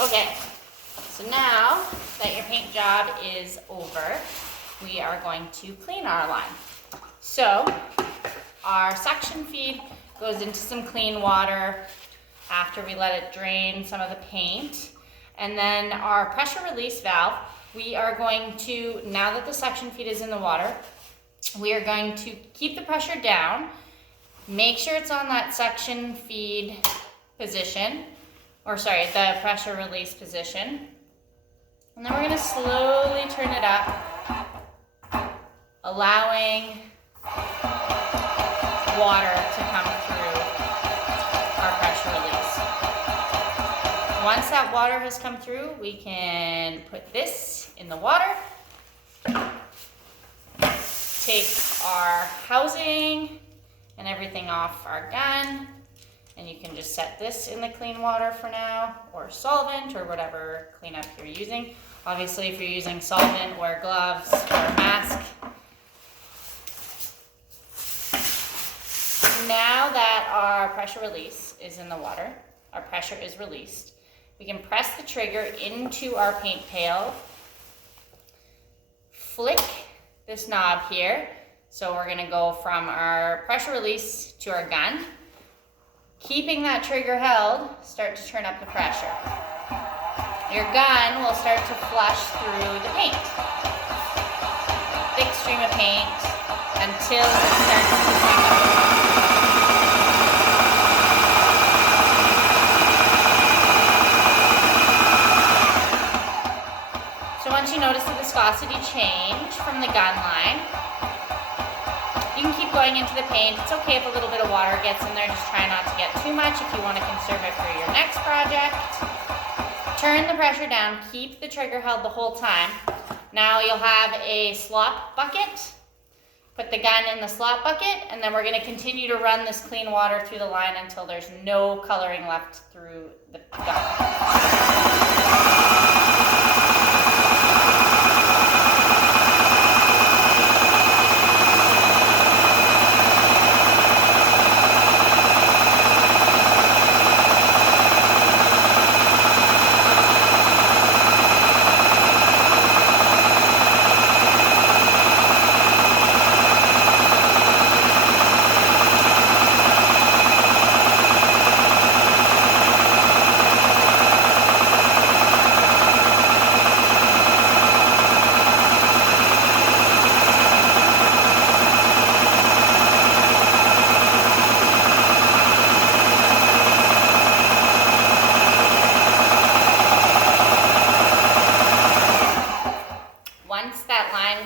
Okay, so now that your paint job is over, we are going to clean our line. So our suction feed goes into some clean water after we let it drain some of the paint. And then our pressure release valve, we are going to, now that the suction feed is in the water, we are going to keep the pressure down, make sure it's on that suction feed position, the pressure release position. And then we're going to slowly turn it up, allowing water to come through our pressure release. Once that water has come through, we can put this in the water, take our housing and everything off our gun, and you can just set this in the clean water for now, or solvent, or whatever cleanup you're using. Obviously, if you're using solvent, wear gloves, wear a mask. Now that our pressure release is in the water, our pressure is released, we can press the trigger into our paint pail, flick this knob here. So we're gonna go from our pressure release to our gun. Keeping that trigger held, start to turn up the pressure. Your gun will start to flush through the paint. Thick stream of paint until it starts to drink up. So once you notice the viscosity change from the gun line, you can keep going into the paint. It's okay if a little bit of water gets in there. Just try not to get too much if you want to conserve it for your next project. Turn the pressure down. Keep the trigger held the whole time. Now you'll have a slop bucket. Put the gun in the slop bucket, and then we're going to continue to run this clean water through the line until there's no coloring left through the gun.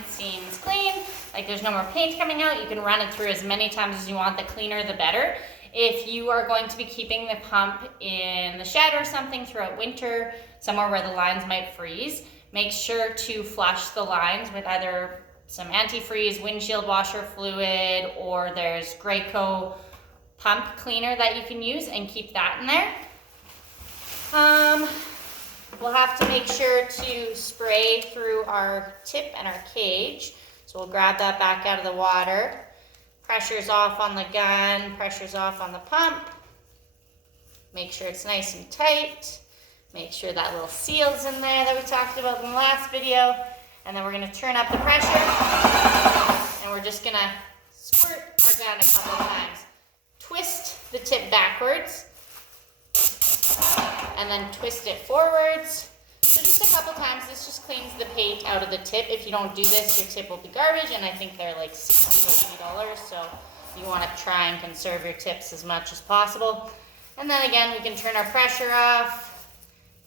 Seems clean, like there's no more paint coming out, you can run it through as many times as you want. The cleaner the better. If you are going to be keeping the pump in the shed or something throughout winter, somewhere where the lines might freeze, make sure to flush the lines with either some antifreeze, windshield washer fluid, or there's Graco pump cleaner that you can use, and keep that in there. We'll have to make sure to spray through our tip and our cage. So we'll grab that back out of the water. Pressure's off on the gun, pressure's off on the pump. Make sure it's nice and tight. Make sure that little seal's in there that we talked about in the last video. And then we're gonna turn up the pressure, and we're just gonna squirt our gun a couple of times. Twist the tip backwards, and then twist it forwards. So just a couple times. This just cleans the paint out of the tip. If you don't do this, your tip will be garbage, and I think they're like $60 to $80, so you want to try and conserve your tips as much as possible. And then again, we can turn our pressure off,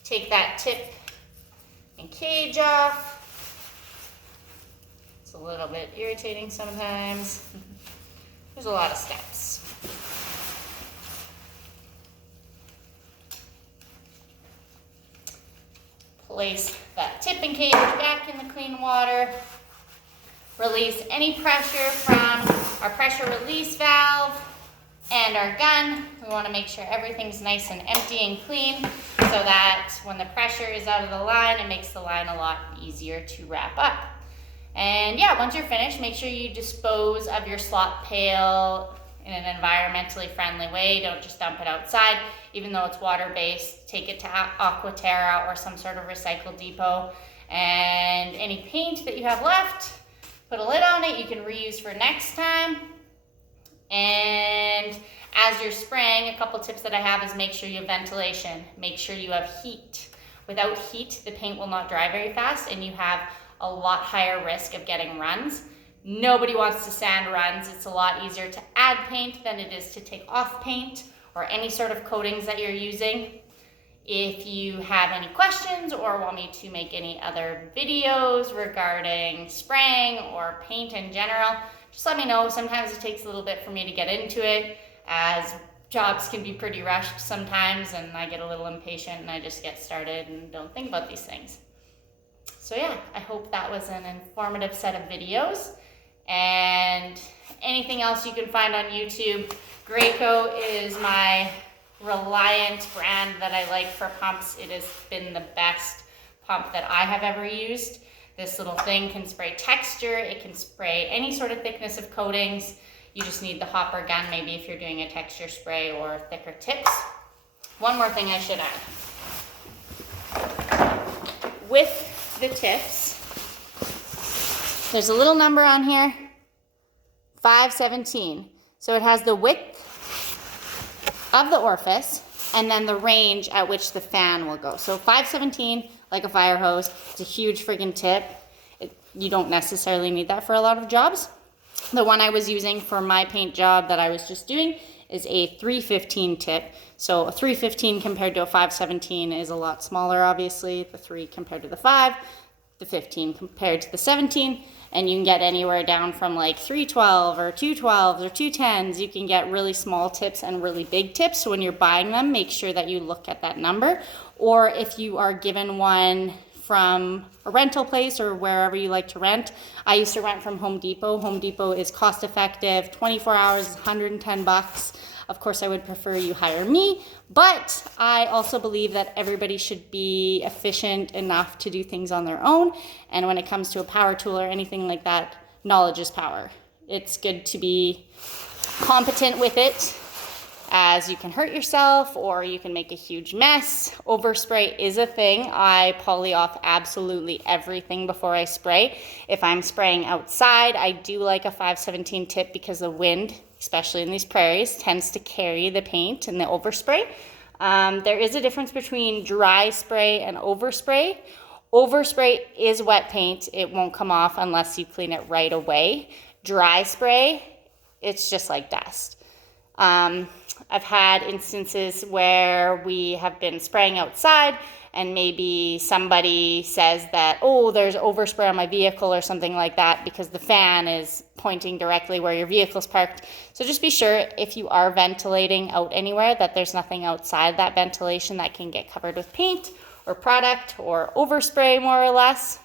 take that tip and cage off. It's a little bit irritating sometimes. There's a lot of steps. Place that tip and cage back in the clean water. Release any pressure from our pressure release valve and our gun. We want to make sure everything's nice and empty and clean so that when the pressure is out of the line, it makes the line a lot easier to wrap up. And yeah, once you're finished, make sure you dispose of your slop pail in an environmentally friendly way. Don't just dump it outside. Even though it's water-based, take it to Aquaterra or some sort of recycle depot. And any paint that you have left, put a lid on it, you can reuse for next time. And as you're spraying, a couple tips that I have is make sure you have ventilation. Make sure you have heat. Without heat, the paint will not dry very fast and you have a lot higher risk of getting runs. Nobody wants to sand runs. It's a lot easier to add paint than it is to take off paint or any sort of coatings that you're using. If you have any questions or want me to make any other videos regarding spraying or paint in general, just let me know. Sometimes it takes a little bit for me to get into it, as jobs can be pretty rushed sometimes and I get a little impatient and I just get started and don't think about these things. So yeah, I hope that was an informative set of videos. And anything else you can find on YouTube. Graco is my reliant brand that I like for pumps. It has been the best pump that I have ever used. This little thing can spray texture. It can spray any sort of thickness of coatings. You just need the hopper gun, maybe if you're doing a texture spray or thicker tips. One more thing I should add. With the tips, there's a little number on here, 517. So it has the width of the orifice and then the range at which the fan will go. So 517, like a fire hose, it's a huge friggin' tip. You don't necessarily need that for a lot of jobs. The one I was using for my paint job that I was just doing is a 315 tip. So a 315 compared to a 517 is a lot smaller, obviously. The 3 compared to the 5, the 15 compared to the 17. And you can get anywhere down from like 312 or 212s or 210s. You can get really small tips and really big tips. So when you're buying them, make sure that you look at that number. Or if you are given one from a rental place or wherever you like to rent. I used to rent from Home Depot. Home Depot is cost effective, 24 hours, 110 bucks. Of course, I would prefer you hire me, but I also believe that everybody should be efficient enough to do things on their own. And when it comes to a power tool or anything like that, knowledge is power. It's good to be competent with it, as you can hurt yourself or you can make a huge mess. Overspray is a thing. I poly off absolutely everything before I spray. If I'm spraying outside, I do like a 517 tip because the wind, especially in these prairies, tends to carry the paint and the overspray. There is a difference between dry spray and overspray. Overspray is wet paint. It won't come off unless you clean it right away. Dry spray, it's just like dust. I've had instances where we have been spraying outside and maybe somebody says that, oh, there's overspray on my vehicle or something like that because the fan is pointing directly where your vehicle's parked. So just be sure if you are ventilating out anywhere that there's nothing outside that ventilation that can get covered with paint or product or overspray more or less.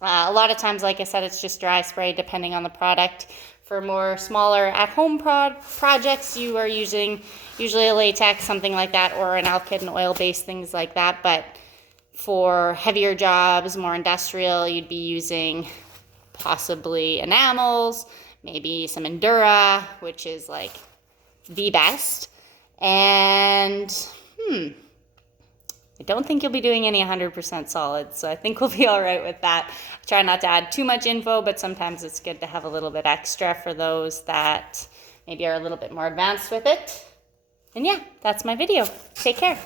A lot of times, like I said, it's just dry spray depending on the product. For more smaller at-home projects, you are using usually a latex, something like that, or an alkyd and oil-based things like that. But for heavier jobs, more industrial, you'd be using possibly enamels, maybe some Endura, which is like the best. And I don't think you'll be doing any 100% solid, so I think we'll be all right with that. I try not to add too much info, but sometimes it's good to have a little bit extra for those that maybe are a little bit more advanced with it. And yeah, that's my video. Take care.